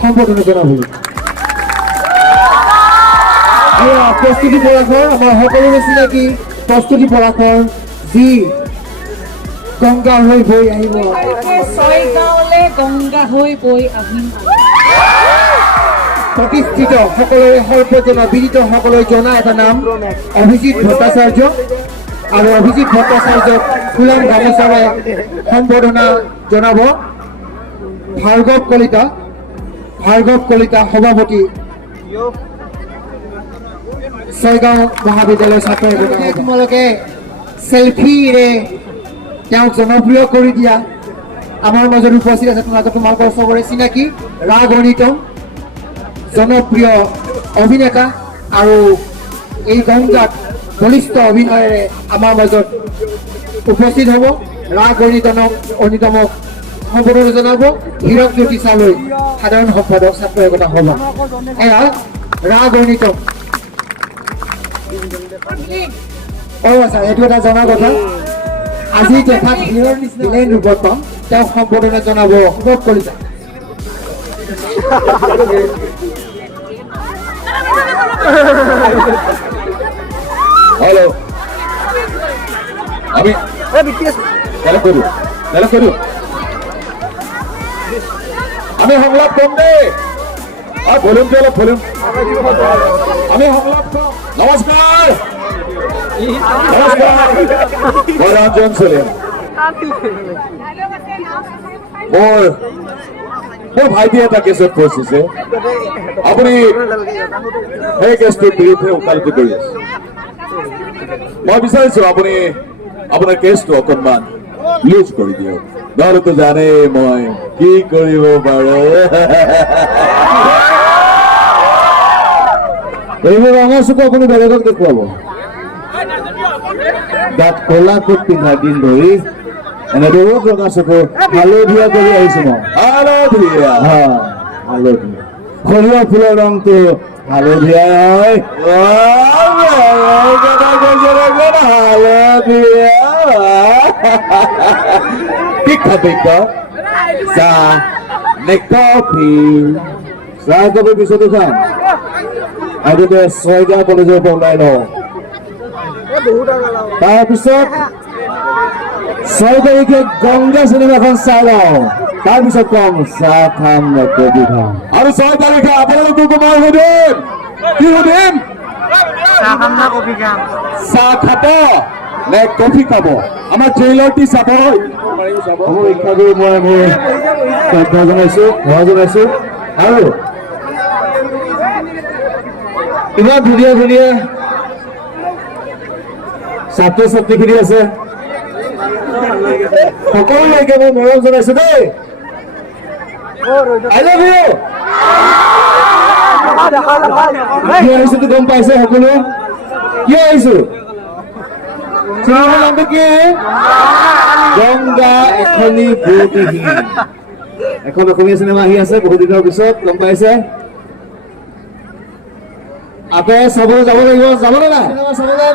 সম্বোধনা জনাব প্ৰস্তুতি পৰাশৰ আমাৰ সকলোৰে চিনাকি প্ৰস্তুতি পৰাশৰ যি গংগা হৈ বৈ আহিব ছয়গাঁৱলৈ গংগা হৈ বৈ আহিম প্ৰতিষ্ঠিত সকলোৰে সৰ্বজনা বিদিত সকলোৰে জনা এটা নাম অভিজিৎ ভট্টাচাৰ্য আৰু অভিজিৎ ভট্টাচাৰ্যক ফুলাম গামোচাৰে সম্বোধনা জনাব ভাৰ্গৱ কলিতা সভাপতি ছয়গাঁও মহাবিদ্যালয়ৰ ছাত্ৰ তোমালোকে চেলফিৰে তেওঁক জনপ্ৰিয় কৰি দিয়া আমাৰ মাজত উপস্থিত আছে তোমালোকৰ চবৰে চিনাকি ৰাগ অনিতম জনপ্ৰিয় অভিনেতা আৰু এই গংগাত বলিষ্ঠ অভিনয়েৰে আমাৰ মাজত উপস্থিত হ'ব ৰাগ অনিতমক সম্বোধন জনাব হীৰক জ্যোতি চালৈ সাধাৰণ সম্পাদক ছাত্ৰ একতা সভা এয়া ৰাগ অনিতম আচ্ছা এইটো এটা জনা কথা আজি তেখেত দিলেন ৰূপত পাম তেওঁক সম্বোধনা জনাব সুভৱ কলিতা হ্যালো আমি আমি সংলাপ কম দেই ভলিউমটো অলপ ভলিউম আমি সংলাপ কম নমস্কাৰ মই ৰঞ্জন চলিম মোৰ ভাইটি এটা কেছত ফচিছে আপুনি সেই কেছটোৰ বিৰুদ্ধে ওকালতি কৰি আছে মই বিচাৰিছো আপুনি আপোনাৰ কেছটো অকণমান লুজ কৰি দিয়ক নহ'লেতো জানে মই কি কৰিব পাৰো এইবোৰ ৰঙা চুক আপুনি বেলেগক দেখুৱাব দাঁত কলা কোট পিন্ধা দিন ধৰি এনে বহুত ৰঙা চকু হালধীয়া কৰি আহিছো মই হালধীয়া সৰিয়হ ফুলৰ ৰংটো হালধীয়া হয় হালধীয়া কি খাবি চাহ নে কফি চাহ কফি পিছতো খাম আগতে ছয়গাঁও কলেজৰ পৰা ওলাই লওঁ তাৰপিছত 6 তাৰিখে গংগা চিনেমাখন চাই লওঁ তাৰপিছত কম চাহ খাম নে কফি খাম আৰু 6 তাৰিখে আপোনালোকক মই সুধিম কি সুধিম চাহ খাব নে কফি খাব আমাৰ জেইলৰ টি চাব মোৰ শিক্ষাগুৰু মই মোৰ শ্ৰদ্ধা জনাইছো আৰু ইমান ধুনীয়া ধুনীয়া ছাত্ৰ ছাত্ৰীখিনি আছে সকলোলৈকে মই মৰম জনাইছো দেই আই লাভ ইউ কি আহিছো তো গম পাইছে সকলো কি আহিছো নামটো কি গংগা এখনি বুটিহীন এখন অসমীয়া চিনেমা আহি আছে বহুত দিনৰ পিছত গম পাইছে আপে চাবলৈ যাব লাগিব যাবনে নাই চাবলৈ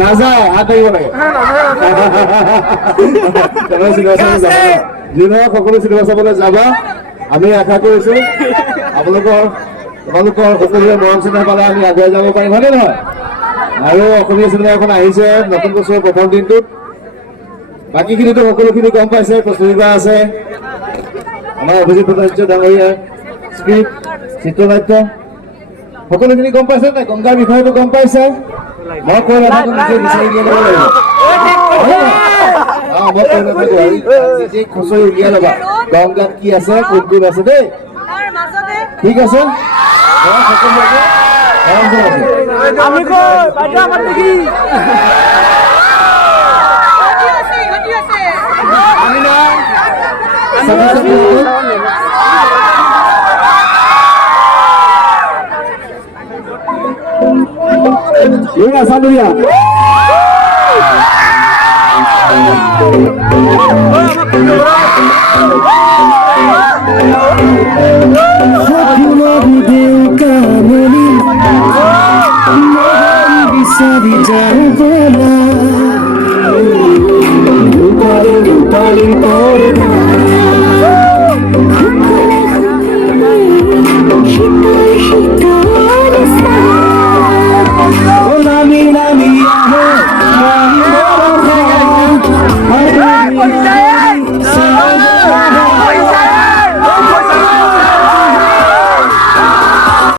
নাযায় হাত লাগিব লাগে যিবিলাক সকলো চিনেমা চাবলৈ যাবা আমি আশা কৰিছো তোমালোকৰ সকলোৰে মৰম চিনেমা পালে আমি আগুৱাই যাব পাৰিম হয়নে নহয় আৰু অসমীয়া চিনেমা এখন আহিছে নতুন বছৰৰ প্ৰথম দিনটোত বাকীখিনিতো সকলোখিনি গম পাইছে প্ৰস্তুতি আছে আমাৰ অভিজিৎ ভট্টাচাৰ্য ডাঙৰীয়া স্ক্ৰিপ্ট চিত্ৰনাট্য সকলোখিনি গম পাইছে নাই গংগাৰ বিষয়টো গম পাইছে মই কৈ নাথাকো নিজে বিচাৰি উলিয়াব লাগিব মই কৈ নাথাকো নিজে খুচৰি উলিয়াই ল'বা গংগাত কি আছে কোন কোন আছে দেই তাৰ মাজতে ঠিক আছে আমি কই বাইদেউ আমাৰ দেখি হাঁটি আছে আমি না Iya, Sanduria. Bisa